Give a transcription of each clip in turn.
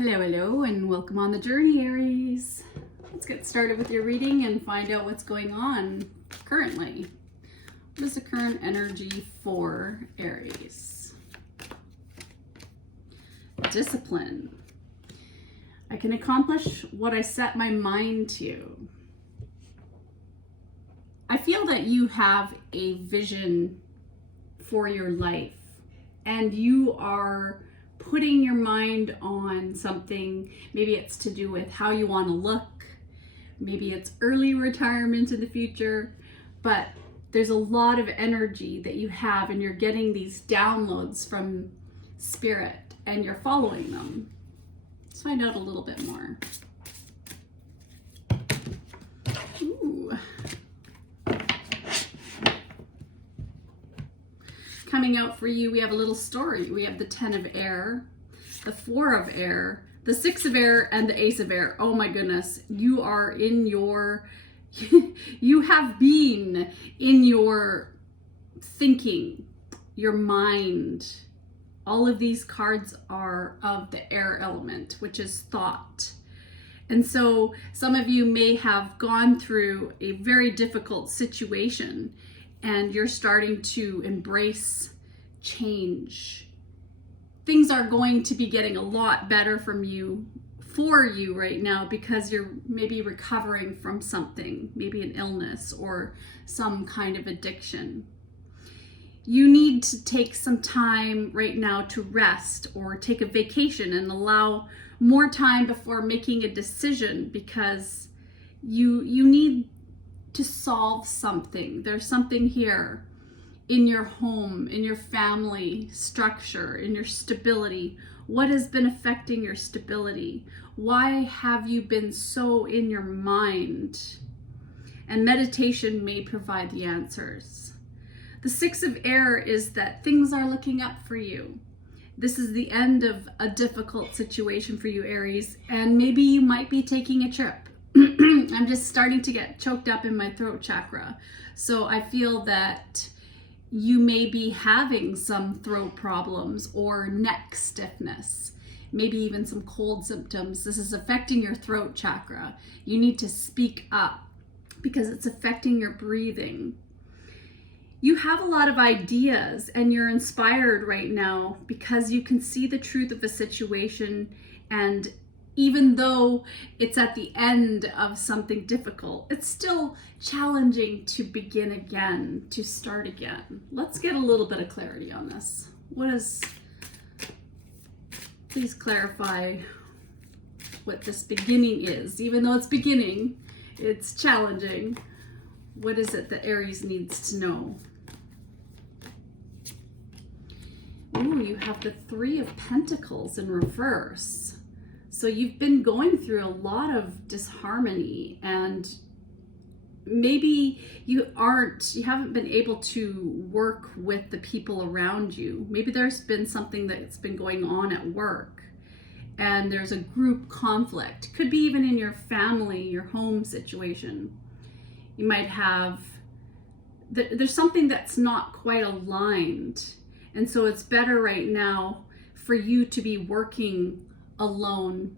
Hello, and welcome on the journey, Aries. Let's get started with your reading and find out what's going on currently. What is the current energy for Aries? Discipline. I can accomplish what I set my mind to. I feel that you have a vision for your life, and you are putting your mind on something. Maybe it's to do with how you want to look. Maybe it's early retirement in the future, but there's a lot of energy that you have, and you're getting these downloads from spirit and you're following them. Let's find out a little bit more. Ooh. Coming out for you, we have a little story. We have the 10 of air, the 4 of air, the 6 of air, and the Ace of air. Oh my goodness, you are in your, you have been in your thinking, your mind. All of these cards are of the air element, which is thought. And so some of you may have gone through a very difficult situation, and you're starting to embrace change. Things are going to be getting a lot better for you right now, because you're maybe recovering from something, maybe an illness or some kind of addiction. You need to take some time right now to rest or take a vacation and allow more time before making a decision, because you need to solve something. There's something here in your home, in your family structure, in your stability. What has been affecting your stability? Why have you been so in your mind? And meditation may provide the answers. The 6 of air is that things are looking up for you. This is the end of a difficult situation for you, Aries, and maybe you might be taking a trip. I'm just starting to get choked up in my throat chakra. So I feel that you may be having some throat problems or neck stiffness, maybe even some cold symptoms. This is affecting your throat chakra. You need to speak up because it's affecting your breathing. You have a lot of ideas and you're inspired right now because you can see the truth of a situation, and even though it's at the end of something difficult, it's still challenging to begin again, to start again. Let's get a little bit of clarity on this. Please clarify what this beginning is. Even though it's beginning, it's challenging. What is it that Aries needs to know? Ooh, you have the 3 of Pentacles in reverse. So you've been going through a lot of disharmony, and maybe you haven't been able to work with the people around you. Maybe there's been something that's been going on at work and there's a group conflict. Could be even in your family, your home situation. You might have, there's something that's not quite aligned. And so it's better right now for you to be working alone.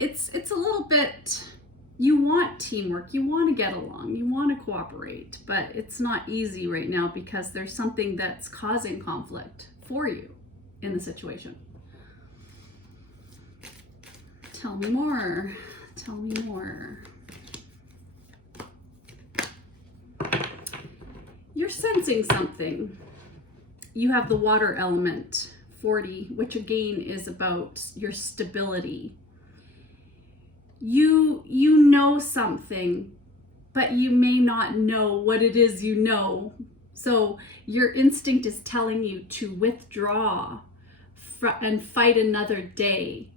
It's a little bit, you want teamwork, you want to get along, you want to cooperate, but it's not easy right now because there's something that's causing conflict for you in the situation. Tell me more. Tell me more. You're sensing something. You have the water element, 40, which again is about your stability. You know something, but you may not know what it is you know. So your instinct is telling you to withdraw and fight another day,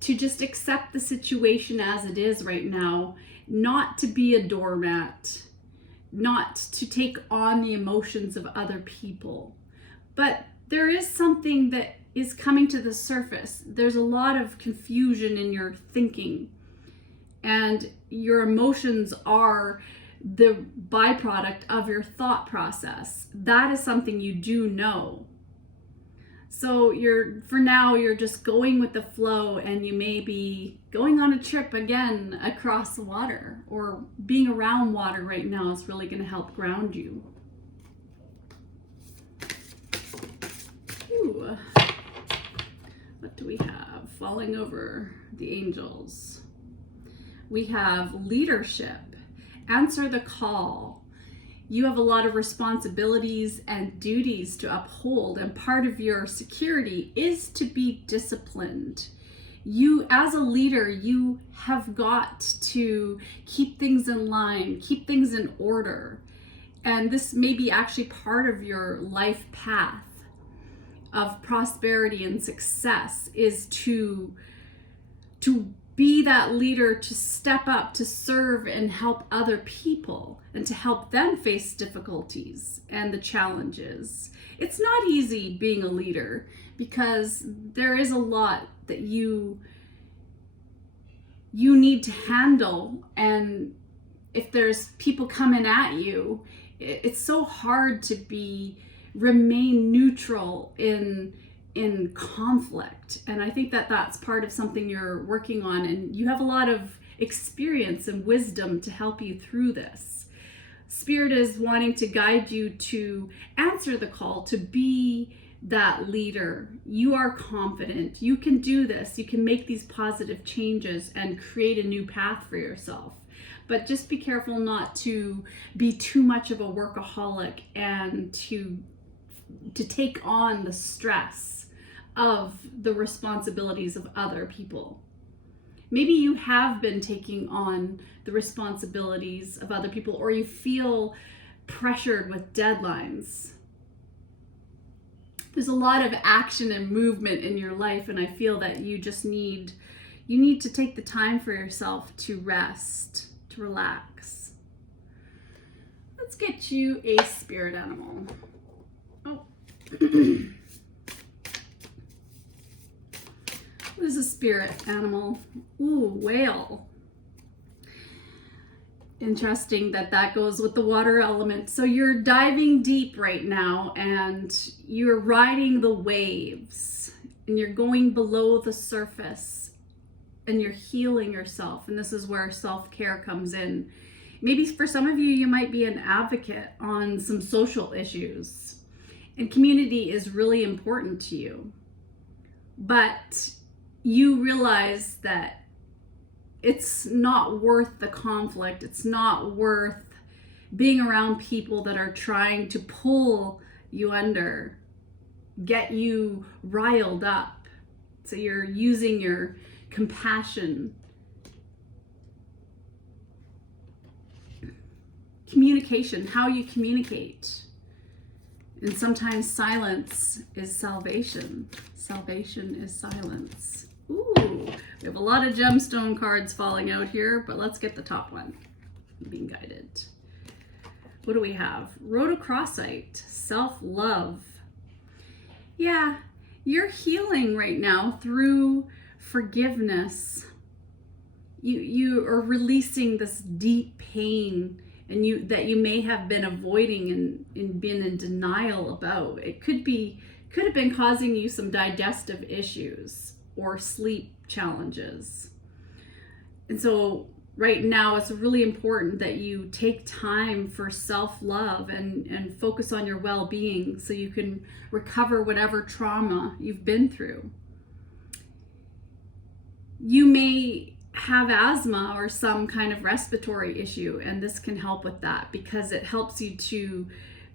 to just accept the situation as it is right now, not to be a doormat, not to take on the emotions of other people. But there is something that is coming to the surface. There's a lot of confusion in your thinking, and your emotions are the byproduct of your thought process. That is something you do know. So for now, you're just going with the flow, and you may be going on a trip again across the water, or being around water right now is really going to help ground you. Ooh. What do we have? Falling over the angels. We have leadership. Answer the call. You have a lot of responsibilities and duties to uphold, and part of your security is to be disciplined. You, as a leader, you have got to keep things in line, keep things in order. And this may be actually part of your life path of prosperity and success, is to be that leader, to step up, to serve and help other people, and to help them face difficulties and the challenges. It's not easy being a leader, because there is a lot that you need to handle, and if there's people coming at you, it's so hard to remain neutral in conflict. And I think that that's part of something you're working on, and you have a lot of experience and wisdom to help you through this. Spirit is wanting to guide you to answer the call to be that leader. You are confident. You can do this. You can make these positive changes and create a new path for yourself. But just be careful not to be too much of a workaholic and to take on the stress of the responsibilities of other people. Maybe you have been taking on the responsibilities of other people, or you feel pressured with deadlines. There's a lot of action and movement in your life, and I feel that you need to take the time for yourself to rest, to relax. Let's get you a spirit animal. Oh. What is a spirit animal? Ooh, whale. Interesting that goes with the water element. So you're diving deep right now, and you're riding the waves, and you're going below the surface, and you're healing yourself. And this is where self-care comes in. Maybe for some of you, you might be an advocate on some social issues, and community is really important to you. But you realize that it's not worth the conflict. It's not worth being around people that are trying to pull you under, get you riled up. So you're using your compassion. Communication, how you communicate. And sometimes silence is salvation. Salvation is silence. Ooh, we have a lot of gemstone cards falling out here, but let's get the top one. I'm being guided. What do we have? Rhodochrosite, self-love. Yeah, you're healing right now through forgiveness. You are releasing this deep pain and that you may have been avoiding and been in denial about. It could have been causing you some digestive issues or sleep challenges. And so right now it's really important that you take time for self-love and focus on your well-being so you can recover whatever trauma you've been through. You may have asthma or some kind of respiratory issue, and this can help with that, because it helps you to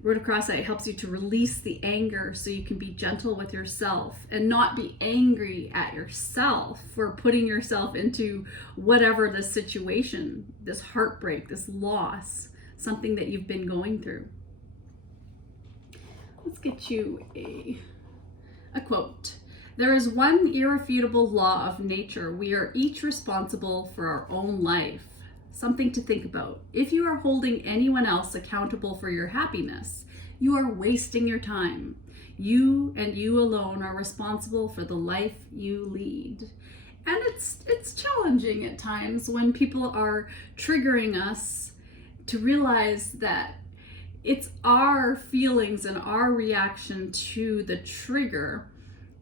rhodochrosite helps you to release the anger so you can be gentle with yourself and not be angry at yourself for putting yourself into whatever the situation, this heartbreak, this loss, something that you've been going through. Let's get you a quote. There is one irrefutable law of nature. We are each responsible for our own life. Something to think about. If you are holding anyone else accountable for your happiness, you are wasting your time. You and you alone are responsible for the life you lead. And it's challenging at times when people are triggering us to realize that it's our feelings and our reaction to the trigger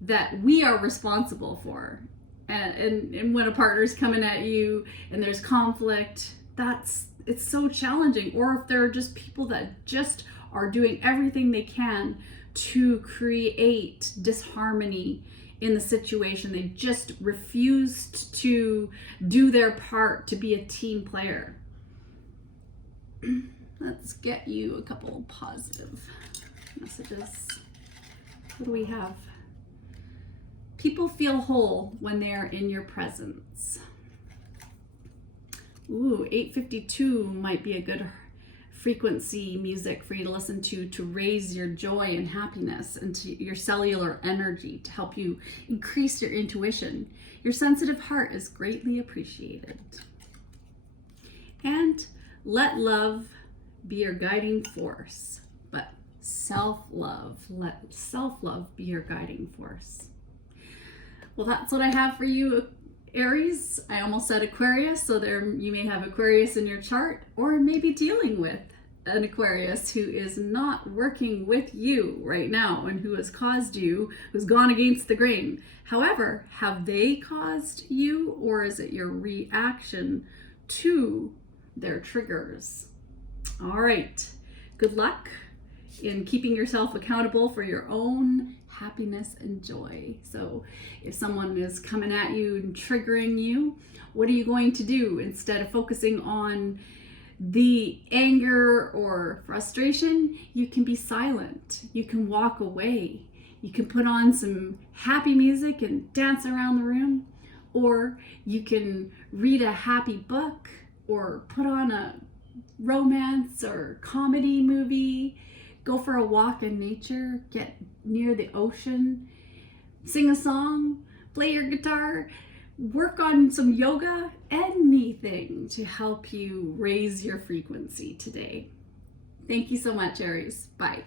that we are responsible for. And when a partner's coming at you and there's conflict, it's so challenging. Or if there are just people that just are doing everything they can to create disharmony in the situation. They just refused to do their part to be a team player. Let's get you a couple positive messages. What do we have? People feel whole when they are in your presence. Ooh, 852 might be a good frequency music for you to listen to raise your joy and happiness and to your cellular energy, to help you increase your intuition. Your sensitive heart is greatly appreciated. And let love be your guiding force, but self-love, let self-love be your guiding force. Well, that's what I have for you, Aries. I almost said Aquarius, so there you may have Aquarius in your chart, or maybe dealing with an Aquarius who is not working with you right now and who has caused you, who's gone against the grain. However, have they caused you, or is it your reaction to their triggers? All right, good luck in keeping yourself accountable for your own happiness and joy. So if someone is coming at you and triggering you, what are you going to do? Instead of focusing on the anger or frustration, you can be silent. You can walk away. You can put on some happy music and dance around the room, or you can read a happy book or put on a romance or comedy movie. Go for a walk in nature, get near the ocean, sing a song, play your guitar, work on some yoga, anything to help you raise your frequency today. Thank you so much, Aries. Bye.